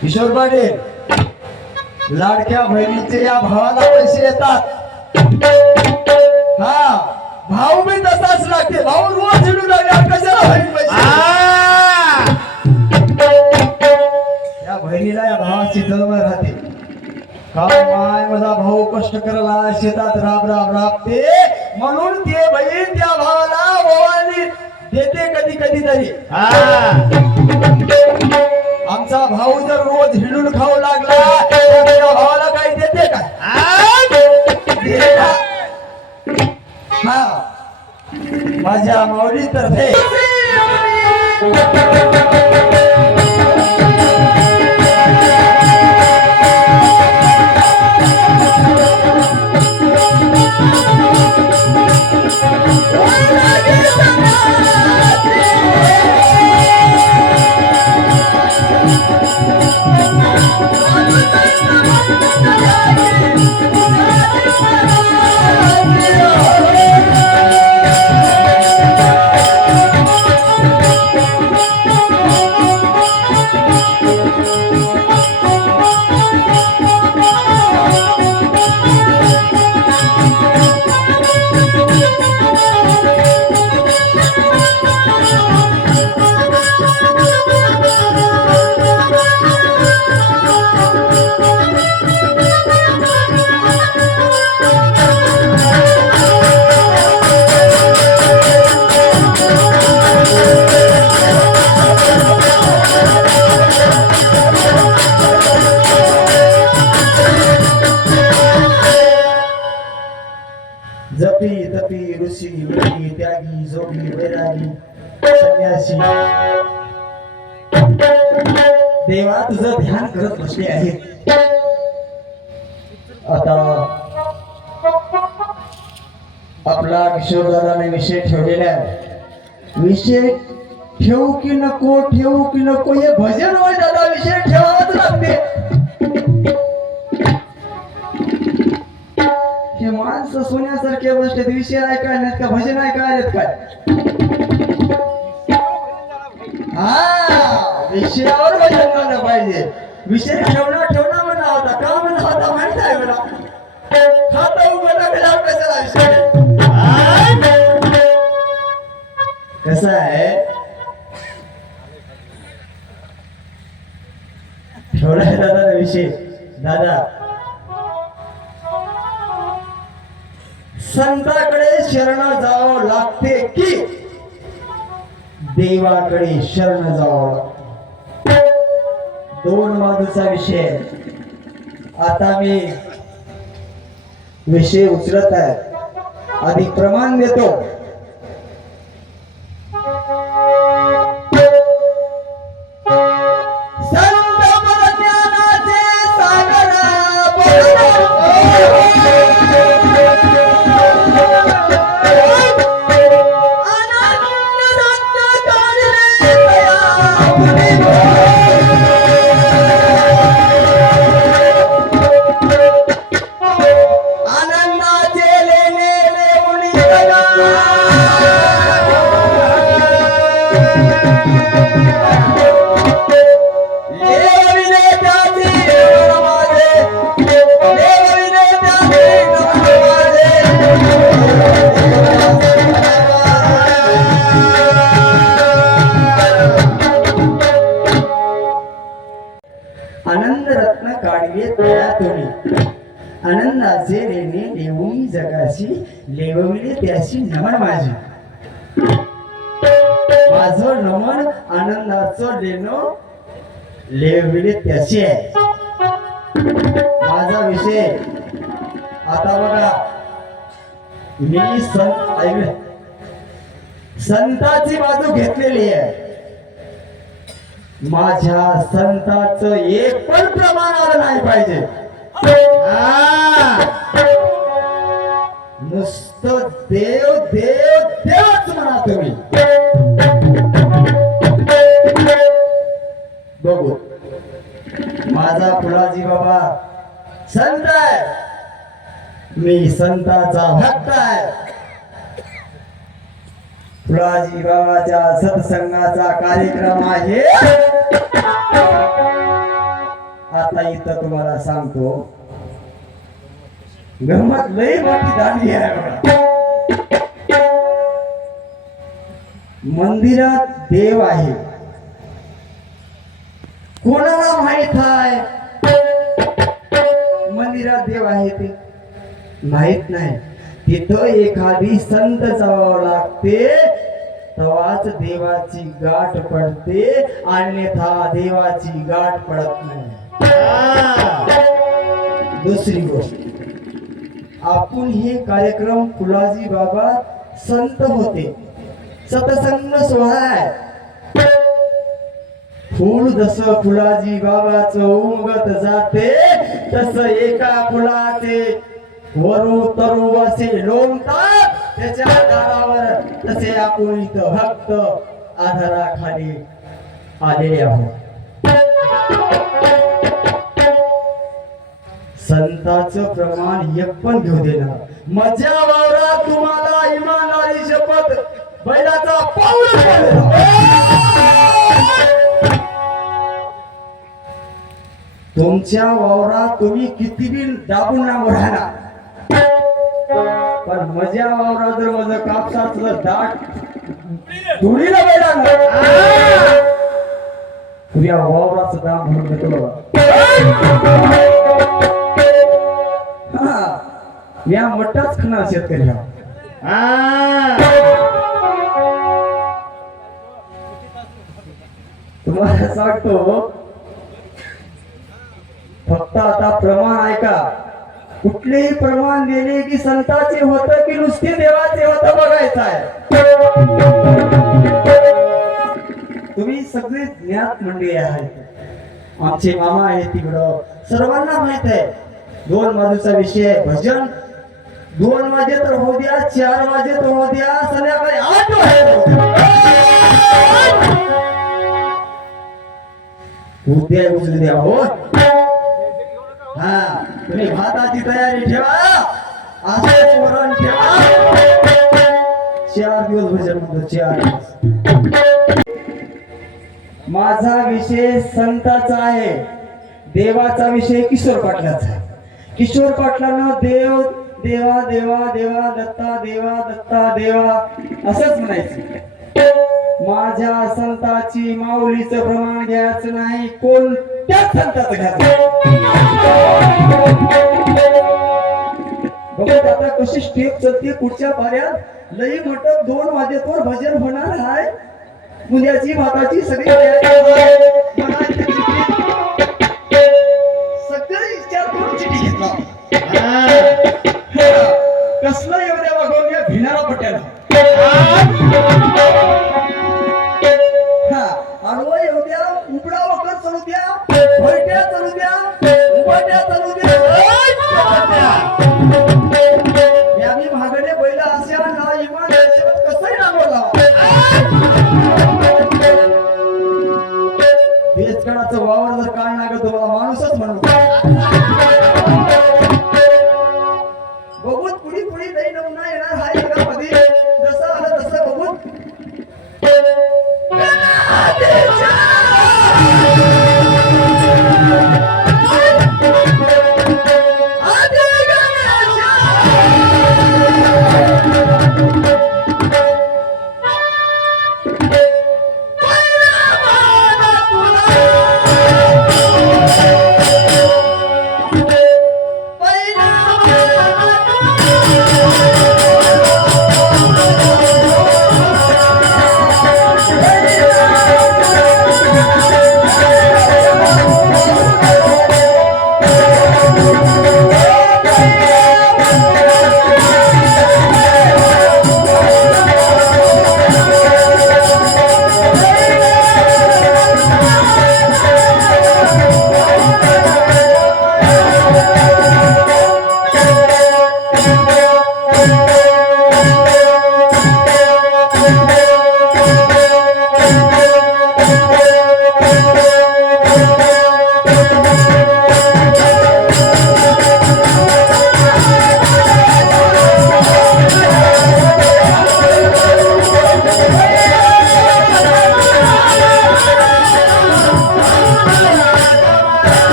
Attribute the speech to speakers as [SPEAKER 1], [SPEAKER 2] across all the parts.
[SPEAKER 1] किशोर पाटील लाडक्या बहिणीचे या भावाला पैसे येतात. हा भाऊ बी तसाच लागते भाऊ रोज हिडू लागले कशाला बहीण पैसे? या बहिणीला या भावाची जवळ राहते. का माय माझा भाऊ कष्ट करायला शेतात राब राब राबते म्हणून ते बहीण त्या भावाला ओवाळणी देते कधी कधी तरी. आमचा भाऊ जर रोज हिडून खाऊ लागला भावाला काही देते का? हा. माझ्या माऊलीतर्फे. जपी संन्यासी देवा तुझं ध्यान करत बसले आहे. आता आपला किशोरदादाने विषय ठेवलेला आहे. विषय ठेवू की नको ठेवू की नको हे भजन होय दादा विषय ठेवावाच लागते. हे माणसं सोन्यासारखे बसले विषय ऐकायला का भजन ऐकायला काय? हा विषयावर भजन झालं पाहिजे. विषय ठेवणं ठेवणं म्हणला होता का म्हणला होता माहीत आहे मला. खाता उभं लागला कशाला विषय? कसं आहे? ठेवलाय दादा विषय. दादा. संताकडे शरण जावं लागते की देवाकडे शरण जावं. दोन बाजूचा विषय. आता मी विषय उचलत आहे. आधी प्रमाण देतो. पाहिजे. नमन माझे माझं नमन आनंदाचं लेणं लेविले त्याचे आहे. माझा विषय आता बघा मी संत संताची बाजू घेतलेली आहे. माझ्या संताचं एक पण प्रमाण नाही पाहिजे. संताचा हक्क आहे. तुळाजी बाबाच्या सत्संगाचा कार्यक्रम आहे. आता इथं तुम्हाला सांगतो. गमत लई मोठी दांडी आहे मंदिरात देव आहे. कोणाला माहीत आहे? मंदिरात देव आहे ते. माहीत नाही. तिथं एखादी संत जावं लागते. तवाच देवाची गाठ पडते. अन्यथा देवाची गाठ पडत नाही. दुसरी गोष्ट. आपण हे कार्यक्रम फुलाजी बाबा संत होते. सतसंग सोहळा फूल जस फुलाजी बाबाच उमगत जाते तस एका फुलाचे वरू तरू असे लोंबतात. त्याच्या दारावर तसे आपण इथं भक्त आधाराखाली आलेले आहोत. संताचं प्रमाण एक पण घेऊ देणार मजा वावरात तुम्हाला इमानदारी शपथ. बैलाचा पाऊल तुमच्या वावरात तुम्ही किती बी दाबून ना राहणार? पण मजा वावरात जर माझं कापसाचं दाट धुळीला बैला तुझ्या वावराचं दाम म्हणून बाबा हा. या मोठाच खाणार शेतकरी हा. तुम्हाला सांगतो फक्त आता प्रमाण ऐका. कुठलेही प्रमाण दिले की संताचे होत की नुसते देवाचे होत बघायचं आहे तुम्ही सगळे ज्ञात मंडळी आहेत. आमचे मामा आहेत तिकडं. सर्वांना माहीत आहे. दोन बाजूचा विषय भजन. दोन वाजे तर होऊ द्या चार वाजे तर होऊ द्या संध्याकाळी आठ वाजे द्या. उद्या उचलू द्या हो. हा तुम्ही भाताची तयारी ठेवा. असे वरण ठेवा. चार दिवस भजन म्हणतो चार दिवस. माझा विषय संताचा आहे. देवाचा विषय किशोर पाटलाचा किशोर पाटलानं देव देवा देवा देवा दत्ता देवा दत्ता देवा असंच म्हणायचं. माझ्या संताची माऊलीचं प्रमाण घ्यायचं नाही. कोण त्याच संताचं घ्यायचं आता कशी स्टेप चलते पुढच्या पाऱ्यात लई मोठं दोन वाजेतोर भजन होणार आहे मुल्याची भाताची सगळी सगळी इच्छा करून चिठ्ठी घेतला. कसलं एवढ्या वागवून या भिनारा पट्याला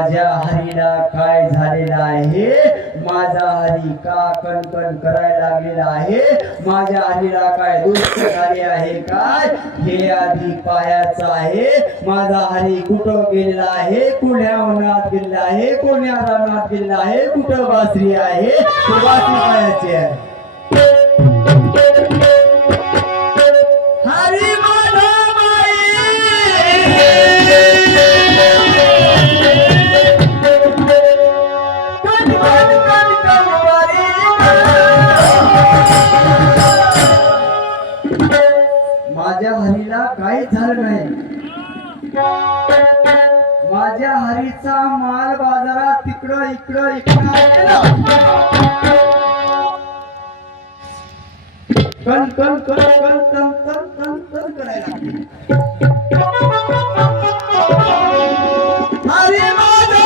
[SPEAKER 1] माझ्या हरीला काय झालेलं आहे? माझा हरी का कणकण करायला लागलेला आहे? माझ्या हरीला काय दुष्ट झाले आहे काय हे आधी पायाचं आहे. माझा हरी कुठं गेलेला आहे? कुण्या वनात गेलेला आहे? कोण्या रानात गेलेला आहे? कुठं बासरी आहे? बासरी पायाची आहे. काहीच झालं नाही. माझ्या हरीचा माल बाजारात तिकडं इकडं इकडं कण कण कण कण तन तन तन तन करायला लागली. हरी माझा